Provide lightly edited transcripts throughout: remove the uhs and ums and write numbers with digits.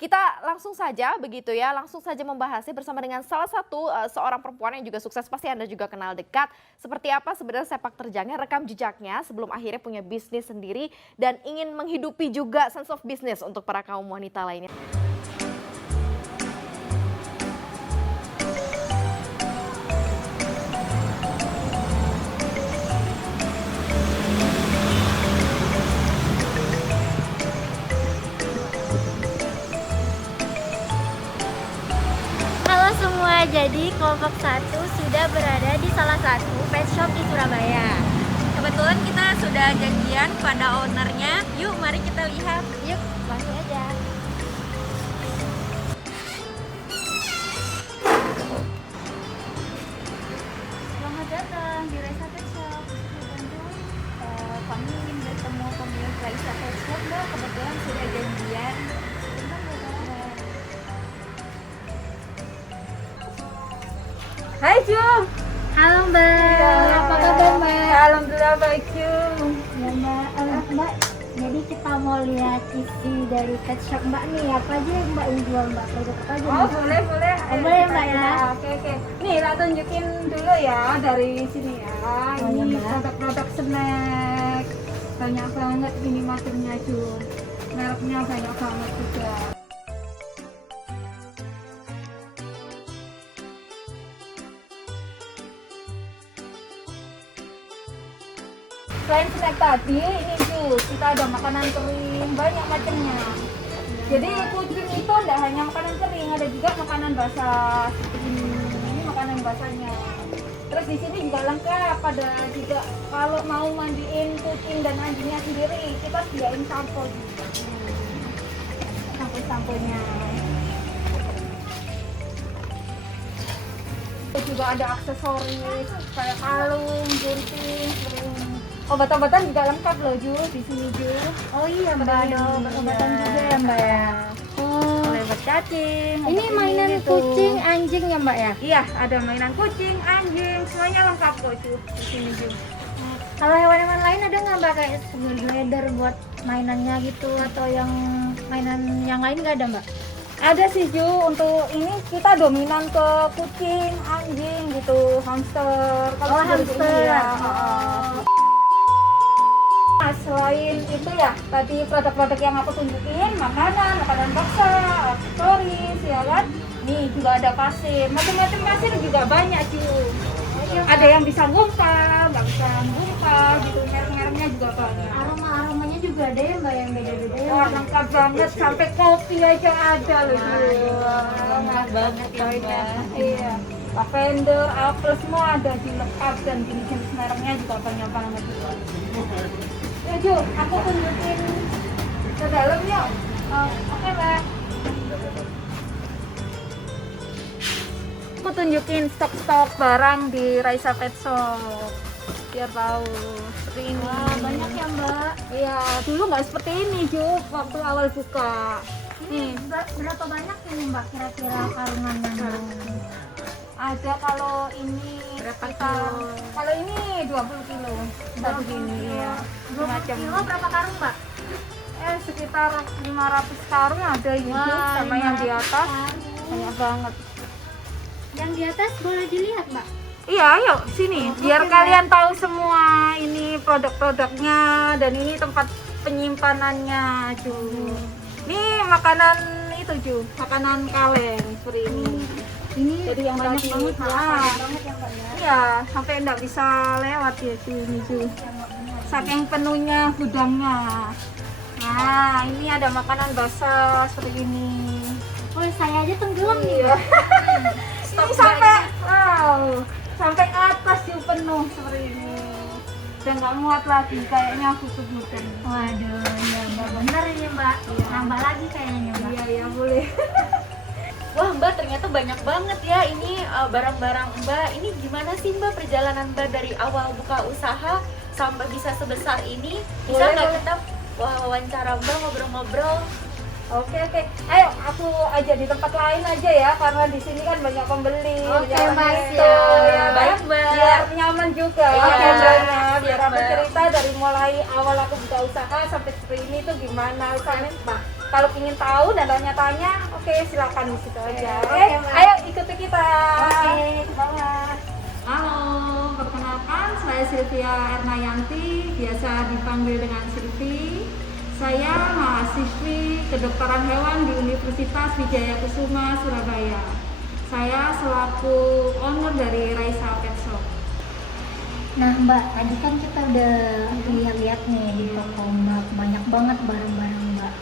Kita langsung saja begitu ya, langsung saja membahasnya bersama dengan salah satu seorang perempuan yang juga sukses, pasti Anda juga kenal dekat. Seperti apa sebenarnya sepak terjangnya, rekam jejaknya sebelum akhirnya punya bisnis sendiri dan ingin menghidupi juga sense of business untuk para kaum wanita lainnya. Halo semua, jadi kelompok satu sudah berada di salah satu pet shop di Surabaya. Kebetulan kita sudah janjian pada ownernya. Yuk, mari kita lihat. Yuk, langsung aja. Selamat datang di Raisa Pet Shop. Kami ingin bertemu pemilik Raisa Pet Shop, Mbak. Kebetulan sudah janjian. Hai Ju. Halo Mbak, apa kabar Mbak? Alhamdulillah baik Ju. Ya Mbak, Mbak, jadi kita mau lihat isi dari pet shop Mbak nih, apa aja yang Mbak yang jual Mbak? Produk apa aja Oh nih? boleh boleh. Oh, boleh, Mbak, ya? Oke. Nih lah tunjukin dulu ya dari sini ya. Oh, Ini ya, Mbak. produk-produk snack. Banyak banget ini macamnya Ju. Mereknya banyak banget juga. Selain snack tadi, ini jus, kita ada makanan kering, banyak macamnya. Jadi kucing itu tidak hanya makanan kering, ada juga makanan basah. Ini makanan basahnya. Terus di sini juga lengkap, ada juga kalau mau mandiin kucing dan anjingnya sendiri, kita sediain sampo juga. Sampo-samponya. Terus juga ada aksesoris kayak kalung, gunting, obat-obatan juga lengkap loh Ju, di sini Ju. Oh iya Mbak, ada obat-obatan juga ya Mbak ya? Oh, Mulai obat cacing. ini obat mainan gitu. kucing, anjing ya Mbak ya? Iya, ada mainan kucing, anjing, semuanya lengkap kok Ju di sini Ju. Kalau hewan-hewan lain ada nggak Mbak, kayak glider buat mainannya gitu, atau yang mainan yang lain nggak ada Mbak? Ada sih Ju, untuk ini kita dominan ke kucing, anjing gitu, hamster. Kalau Oh, dari hamster. ini ya. Oh. Nah, selain itu ya, tadi produk-produk yang aku tunjukin, makanan bakso, aksesoris, ya kan? Nih juga ada pasir, macam-macam pasir juga banyak Ju. Ada yang bisa ngumpal, nggak bisa ngumpal gitu, merek-mereknya juga banyak. Aromanya juga ada ya Mbak, yang beda-beda ya? Wah, lengkap banget, sampai kopi aja ada loh Ju. lengkap banget ya, Mbak. Iya, lavender, apel semua ada di lengkap, dan jenis-jenis mereknya juga banyak banget juga. Ya Ju, aku tunjukin ke dalam yuk. Oke Mbak. Aku tunjukin stok-stok barang di Raisa Pet Shop biar tahu seperti ini. Wah, banyak ya Mbak. Iya, dulu nggak seperti ini Ju, waktu awal buka. Ini berapa banyak ini Mbak kira-kira karungannya? Ada kalau ini Berapa sekitar- kilo? Kalau ini 20 kilo. Satu gini ya. 20 kilo berapa karung Mbak? Sekitar 500 karung ada gitu, Wah, sama yang di atas 500 karung. banyak banget. Yang di atas boleh dilihat Mbak? Iya, ayo sini biar oke, kalian tahu semua ini produk-produknya dan ini tempat penyimpanannya, Ju. Ini makanan itu, Ju, makanan kaleng seperti ini. Ini Jadi yang banyak tadi, banget ya, ah. banyak banget ya Mbak ya. Iya, sampai enggak bisa lewat ya, Ju, ini, Ju. Saking penuhnya gudangnya. Nah, ini ada makanan basah seperti ini. Oh, saya aja tenggelam nih Iya. Mbak. Ini sampai sampai ke atas juga penuh seperti ini. Dan nggak muat lagi, kayaknya aku sebutin. Waduh, ya Mbak, bener ini Mbak. Iya. Nambah lagi kayaknya Mbak. Iya boleh. Wah Mbak, ternyata banyak banget ya ini barang-barang Mbak. Ini gimana sih Mbak perjalanan Mbak dari awal buka usaha sampai bisa sebesar ini? Bisa Boleh, nggak boleh. kita wawancara Mbak, ngobrol-ngobrol? Oke. Ayo aku aja di tempat lain aja ya, karena di sini kan banyak pembeli. Oke, banyak Mbak, gitu, siap. ya kan? Baik, Mbak. Biar nyaman juga. Iya, ngobrolnya. siap, Biar aku Mbak. cerita dari mulai awal aku buka usaha sampai seperti ini tuh gimana usahanya, Pak. kalau ingin tahu dan tanya-tanya, oke silakan di situ aja. Oke, Oke, Mbak. ayo ikuti kita. Oke, ke bawah. Halo, perkenalkan saya Sylvia Ernayanti, biasa dipanggil dengan Sylvie. Saya mahasiswi kedokteran hewan di Universitas Wijaya Kusuma, Surabaya. Saya selaku owner dari Raisa Pet Shop. Nah Mbak, tadi kan kita udah lihat-lihat nih di toko Mbak, banyak banget barang-barang Mbak.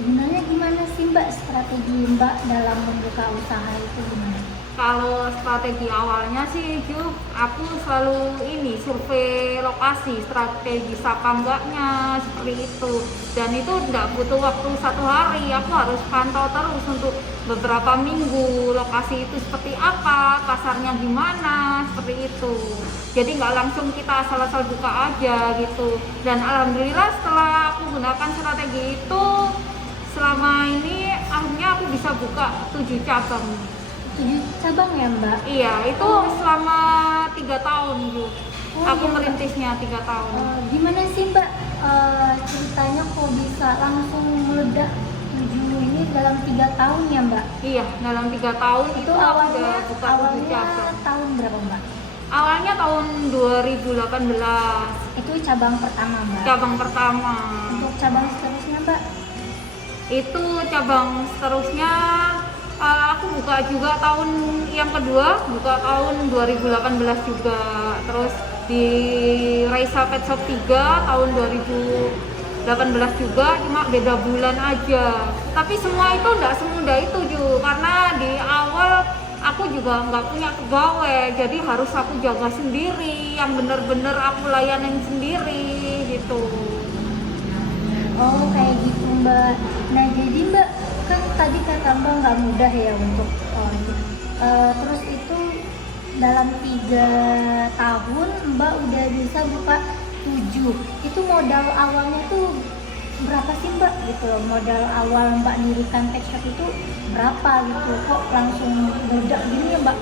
Sebenarnya gimana sih Mbak strategi Mbak dalam membuka usaha itu gimana? Kalau strategi awalnya sih Ju, aku selalu survei lokasi, strategi sapa enggaknya seperti itu. Dan itu tidak butuh waktu 1 hari, aku harus pantau terus untuk beberapa minggu lokasi itu seperti apa, pasarnya gimana, seperti itu. Jadi nggak langsung kita asal-asal buka aja gitu. Dan alhamdulillah setelah aku gunakan strategi itu, selama ini akhirnya aku bisa buka 7 cabang. 7 cabang ya Mbak? Iya, itu selama 3 tahun Ju. Aku iya, merintisnya 3 tahun. Gimana sih Mbak ceritanya kok bisa langsung meledak 7 ini dalam 3 tahun ya Mbak? Iya, dalam 3 tahun itu aku awalnya udah buka 7 cabang. tahun berapa Mbak? Awalnya tahun 2018, Itu cabang pertama Mbak. cabang pertama. Untuk cabang seterusnya Mbak? Itu cabang seterusnya aku buka juga tahun yang kedua, buka tahun 2018 juga. Terus di Raisa Pet Shop 3 tahun 2018 juga, cuma beda bulan aja. Tapi semua itu enggak semudah itu Ju, karena di awal aku juga nggak punya pegawai, jadi harus aku jaga sendiri, yang bener-bener aku layanin sendiri gitu. Oh kayak gitu Mbak. Nah jadi Mbak kan tadi kata Mbak nggak mudah ya untuk terus itu dalam 3 tahun Mbak udah bisa buka 7. Itu modal awalnya tuh berapa sih Mbak gitu loh, modal awal Mbak dirikan pet shop itu berapa gitu, kok langsung meledak gini ya Mbak?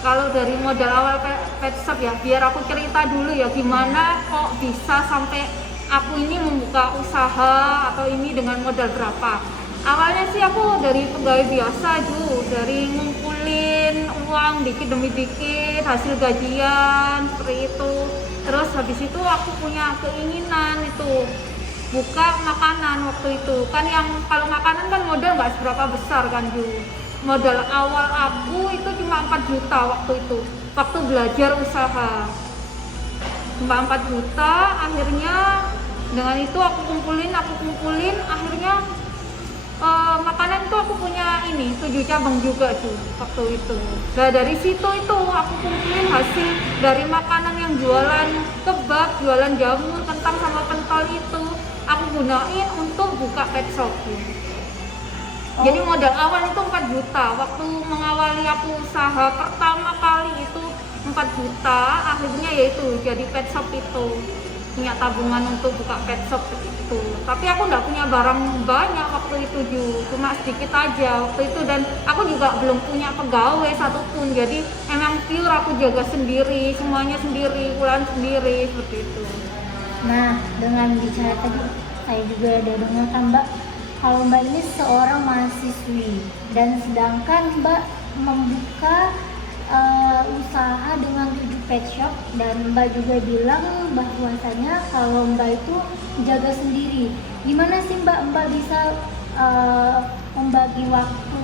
Kalau dari modal awal pet shop ya, biar aku cerita dulu ya gimana kok bisa sampai aku ini membuka usaha atau ini dengan modal berapa. Awalnya sih aku dari pegawai biasa Ju, dari ngumpulin uang dikit demi dikit hasil gajian seperti itu. Terus habis itu aku punya keinginan itu buka makanan waktu itu. Kan yang kalau makanan kan modal nggak seberapa besar kan Ju. Modal awal aku itu cuma 4 juta waktu itu, waktu belajar usaha. Cuma 4 juta, akhirnya dengan itu aku kumpulin, akhirnya makanan itu aku punya 7 cabang juga Ju waktu itu. Nah dari situ itu aku kumpulin hasil dari makanan yang jualan kebab, jualan jamur, kentang sama pentol itu aku gunain untuk buka pet shop. Jadi modal awal itu 4 juta. Waktu mengawali aku usaha pertama kali itu 4 juta, akhirnya yaitu jadi pet shop itu. Punya tabungan untuk buka pet shop itu. Tapi aku nggak punya barang banyak waktu itu Ju, cuma sedikit aja waktu itu, dan aku juga belum punya pegawai satupun. Jadi emang pure aku jaga sendiri, semuanya sendiri, pulang sendiri seperti itu. Nah dengan bicara tadi saya juga ada dengar kan Mbak, kalau Mbak ini seorang mahasiswi dan sedangkan Mbak membuka usaha dengan 7 pet shop, dan Mbak juga bilang bahwasanya kalau Mbak itu jaga sendiri. Gimana sih Mbak bisa membagi waktu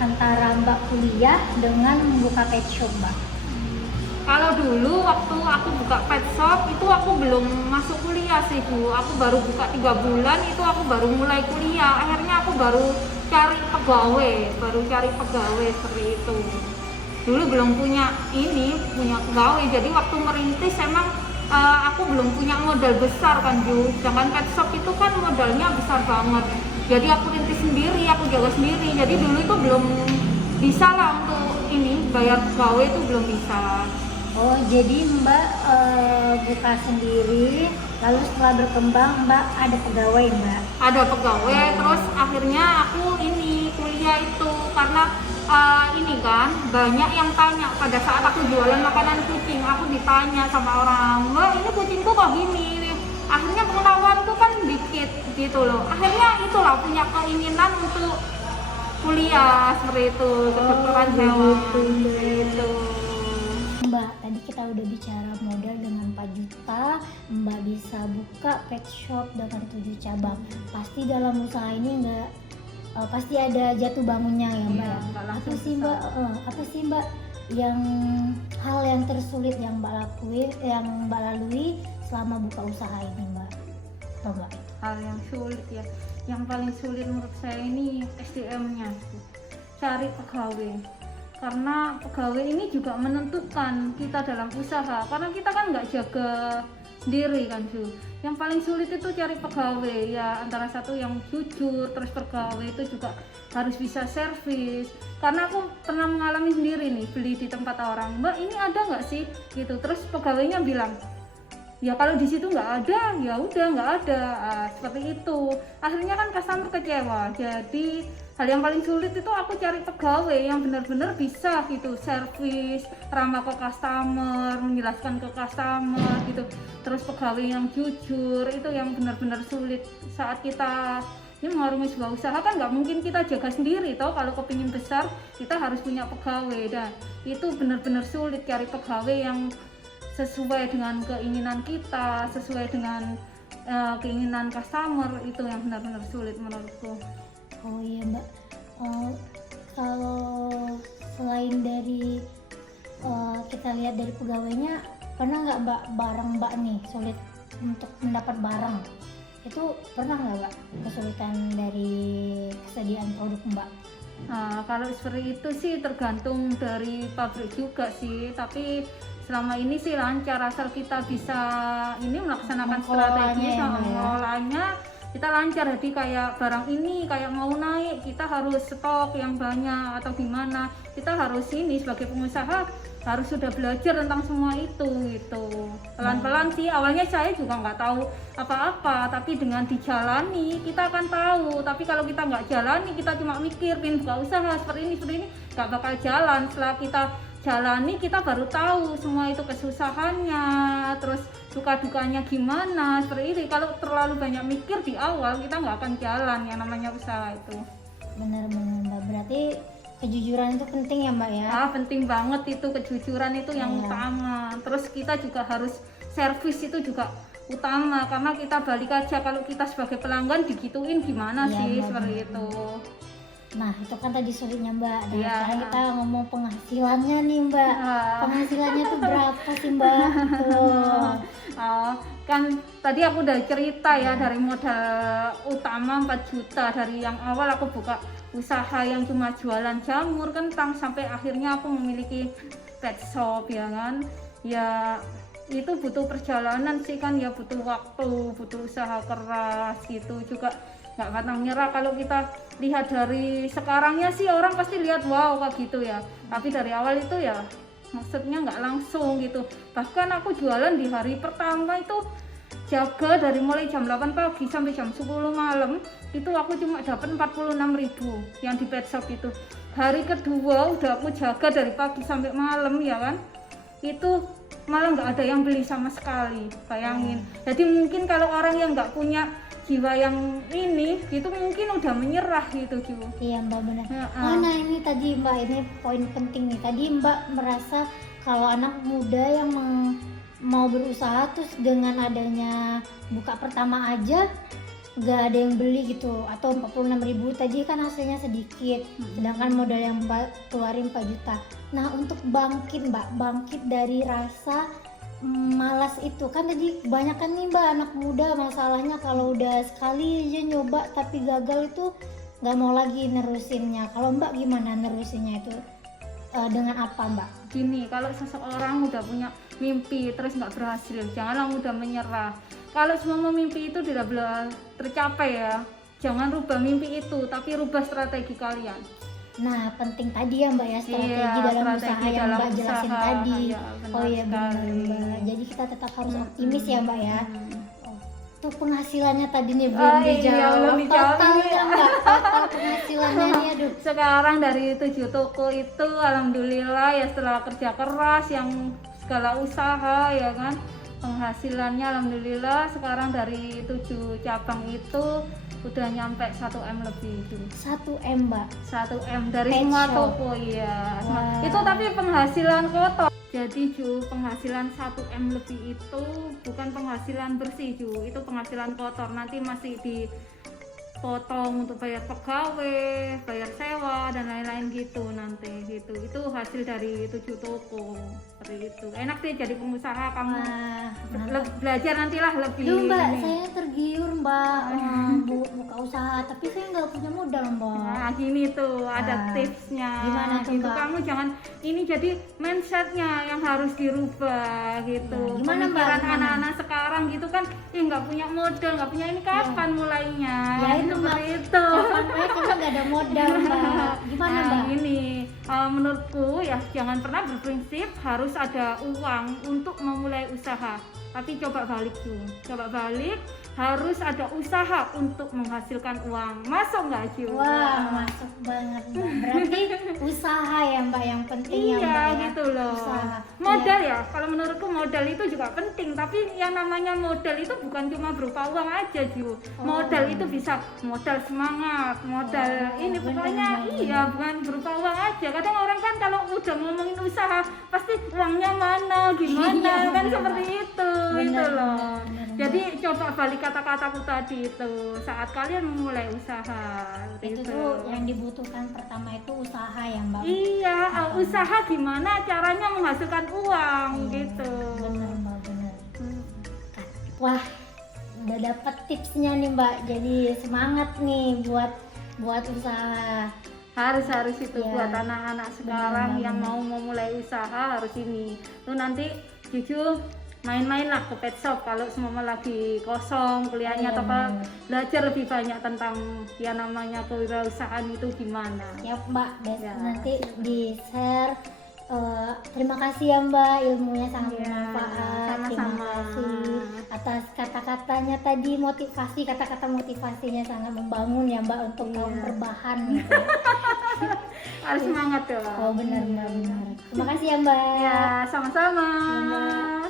antara Mbak kuliah dengan membuka pet shop Mbak? Kalau dulu waktu aku buka pet shop itu aku belum masuk kuliah sih Bu. Aku baru buka 3 bulan itu aku baru mulai kuliah. Akhirnya aku baru cari pegawai seperti itu. Dulu belum punya pegawai. Jadi waktu merintis emang aku belum punya modal besar kan Ju. Sedangkan pet shop itu kan modalnya besar banget. Jadi aku rintis sendiri, aku jaga sendiri. Jadi dulu itu belum bisa lah untuk bayar pegawai itu belum bisa. Oh jadi Mbak buka sendiri, lalu setelah berkembang Mbak ada pegawai Mbak? Ada pegawai, terus akhirnya aku kuliah itu karena kan banyak yang tanya pada saat aku jualan makanan kucing. Aku ditanya sama orang, Mbak ini kucingku kok gini. Akhirnya pengetahuanku kan dikit, sulit gitu loh. Akhirnya itulah punya keinginan untuk kuliah seperti itu, kedokteran hewan gitu. Mbak, tadi kita udah bicara modal dengan 4 juta, Mbak bisa buka pet shop dengan 7 cabang. Pasti dalam usaha ini pasti ada jatuh bangunnya ya Mbak. Iya, nggak langsung Apa sih Mbak yang hal yang tersulit yang Mbak lalui selama buka usaha ini Mbak? Apa Mbak? Hal yang sulit ya, yang paling sulit menurut saya ini SDM-nya, cari pegawai. Karena pegawai ini juga menentukan kita dalam usaha, karena kita kan nggak jaga sendiri kan Su. Yang paling sulit itu cari pegawai ya, antara satu yang jujur, terus pegawai itu juga harus bisa servis. Karena aku pernah mengalami sendiri nih, beli di tempat orang, Mbak ini ada nggak sih gitu, terus pegawainya bilang ya kalau di situ nggak ada ya udah nggak ada. Seperti itu akhirnya kan customer kecewa. Jadi hal yang paling sulit itu aku cari pegawai yang benar-benar bisa gitu, servis, ramah ke customer, menjelaskan ke customer gitu. Terus pegawai yang jujur, itu yang benar-benar sulit saat kita ini mengarungi sebuah usaha. Kan nggak mungkin kita jaga sendiri toh, kalau kepingin besar kita harus punya pegawai, dan itu benar-benar sulit cari pegawai yang sesuai dengan keinginan kita, sesuai dengan keinginan customer. Itu yang benar-benar sulit menurutku. Oh iya Mbak, kalau selain dari kita lihat dari pegawainya, pernah nggak Mbak barang Mbak nih sulit untuk mendapat barang? Itu pernah nggak Mbak kesulitan dari kesediaan produk Mbak? Nah, kalau seperti itu sih tergantung dari pabrik juga sih, tapi selama ini sih lancar asal kita bisa ini melaksanakan strategi sama mengelolanya. Kita lancar, jadi kayak barang ini kayak mau naik kita harus stok yang banyak atau gimana, kita harus ini sebagai pengusaha harus sudah belajar tentang semua itu gitu. Pelan-pelan sih, awalnya saya juga nggak tahu apa-apa, tapi dengan dijalani kita akan tahu. Tapi kalau kita nggak jalani, kita cuma mikir pengen buka usaha seperti ini nggak bakal jalan. Setelah kita jalani kita baru tahu semua itu kesusahannya, terus duka-dukanya gimana seperti ini. Kalau terlalu banyak mikir di awal kita nggak akan jalan yang namanya usaha itu. Benar-benar Mbak, berarti kejujuran itu penting ya Mbak ya? Penting banget itu, kejujuran itu yang utama. Terus kita juga harus servis, itu juga utama, karena kita balik aja kalau kita sebagai pelanggan digituin gimana sih, seperti itu. Nah itu kan tadi sulitnya Mbak. Nah sekarang kita ngomong penghasilannya nih Mbak. Penghasilannya tuh berapa sih Mbak? Kan tadi aku udah cerita ya, dari modal utama 4 juta dari yang awal aku buka usaha yang cuma jualan jamur kentang, sampai akhirnya aku memiliki pet shop ya kan. Ya itu butuh perjalanan sih kan, ya butuh waktu, butuh usaha keras gitu juga. Nggak pantang nyerah. Kalau kita lihat dari sekarangnya sih orang pasti lihat wow kayak gitu ya, tapi dari awal itu ya maksudnya nggak langsung gitu. Bahkan aku jualan di hari pertama itu jaga dari mulai jam 8 pagi sampai jam 10 malam, itu aku cuma dapat 46.000 yang di pet shop itu. Hari kedua udah aku jaga dari pagi sampai malam ya kan, itu malah nggak ada yang beli sama sekali, bayangin. Jadi mungkin kalau orang yang nggak punya jiwa yang ini gitu mungkin udah menyerah gitu Ju. Iya Mbak, benar. Nah ini tadi Mbak, ini poin penting nih. Tadi Mbak merasa kalau anak muda yang mau berusaha terus dengan adanya buka pertama aja nggak ada yang beli gitu, atau 46.000 tadi kan hasilnya sedikit, sedangkan modal yang Mbak keluarin 4 juta. Nah untuk bangkit Mbak, bangkit dari rasa malas itu kan tadi kebanyakan nih Mbak anak muda masalahnya kalau udah sekali aja nyoba tapi gagal itu nggak mau lagi nerusinnya. Kalau Mbak gimana nerusinnya itu, dengan apa Mbak? Gini, kalau seseorang udah punya mimpi terus nggak berhasil, janganlah mudah menyerah. Kalau semua mimpi itu tidak boleh tercapai ya, jangan rubah mimpi itu, tapi rubah strategi kalian. Nah penting tadi ya Mbak ya, strategi dalam usaha yang Mbak jelasin tadi. Oh iya benar Mbak, jadi kita tetap harus optimis ya Mbak ya. Tuh penghasilannya tadi nih belum dijawab. Totalnya Mbak, total penghasilannya nih aduh. Sekarang dari 7 toko itu alhamdulillah ya, setelah kerja keras yang segala usaha ya kan, Penghasilannya alhamdulillah sekarang dari 7 cabang itu udah nyampe 1 M lebih itu. 1 M Mbak. 1 M dari Pet semua shop. toko ya. Wah. Itu tapi penghasilan kotor. Jadi Ju, penghasilan 1 M lebih itu bukan penghasilan bersih Ju, itu penghasilan kotor. Nanti masih dipotong untuk bayar pegawai, bayar sewa dan lain-lain gitu nanti gitu. Itu hasil dari 7 toko seperti itu. Enak sih jadi pengusaha kamu. Wah, mantap. Belajar nantilah lebih. Duh Mbak, ini. saya tergiur Mbak buka usaha, tapi saya nggak punya modal Mbak. Nah gini tuh ada Nah, tipsnya gimana tuh, gitu. Mbak? Kamu jangan ini jadi mindsetnya yang harus dirubah gitu. Nah, gimana, Mbak? Pemikiran Gimana? anak-anak sekarang gitu kan, nggak punya modal, nggak punya ini kapan mulainya? Ya itu Mbak, Seperti itu. kapan mulai karena nggak ada modal Mbak. Gimana Nah, Mbak? gini, menurutku ya jangan pernah berprinsip harus ada uang untuk memulai usaha. Tapi coba balik tuh, coba balik harus ada usaha untuk menghasilkan uang. Masuk nggak Ju? Wah, masuk banget Mbak. Berarti usaha ya Mbak yang penting ya Iya Mbak ya. gitu loh. Usaha. Modal ya, kalau menurutku modal itu juga penting. Tapi yang namanya modal itu bukan cuma berupa uang aja Ju. Modal itu bisa modal semangat, modal ini bener, pokoknya Mbak. iya bukan berupa uang aja. Kadang orang kan kalau udah ngomongin usaha pasti uangnya mana, gimana Iya, kan bener, seperti Mbak. itu Bener, gitu loh. bener, bener. Jadi coba balik kata-kataku tadi itu saat kalian memulai usaha. Itu gitu. tuh yang dibutuhkan pertama itu usaha ya Mbak. Iya, usaha gimana caranya menghasilkan uang gitu. Bener Mbak, bener. Hmm. Wah, udah dapet tipsnya nih Mbak. Jadi semangat nih buat usaha. Harus itu Iya. buat anak-anak sekarang Benar, yang benar. mau memulai usaha harus ini. Tuh nanti jujur main-main lah ke pet shop kalau semua lagi kosong kuliahnya Iya, atau apa, benar. belajar lebih banyak tentang ya namanya kewirausahaan itu gimana. Siap Mbak, Ya, nanti di share. Terima kasih ya Mbak, ilmunya sangat Iya, bermanfaat. sama-sama. Terima kasih atas kata-katanya tadi, kata-kata motivasinya sangat membangun ya Mbak untuk kaum Iya. berbahan gitu. Harus semangat ya. Oh benar. Terima kasih ya Mbak. Ya, sama-sama. Iya, Mbak.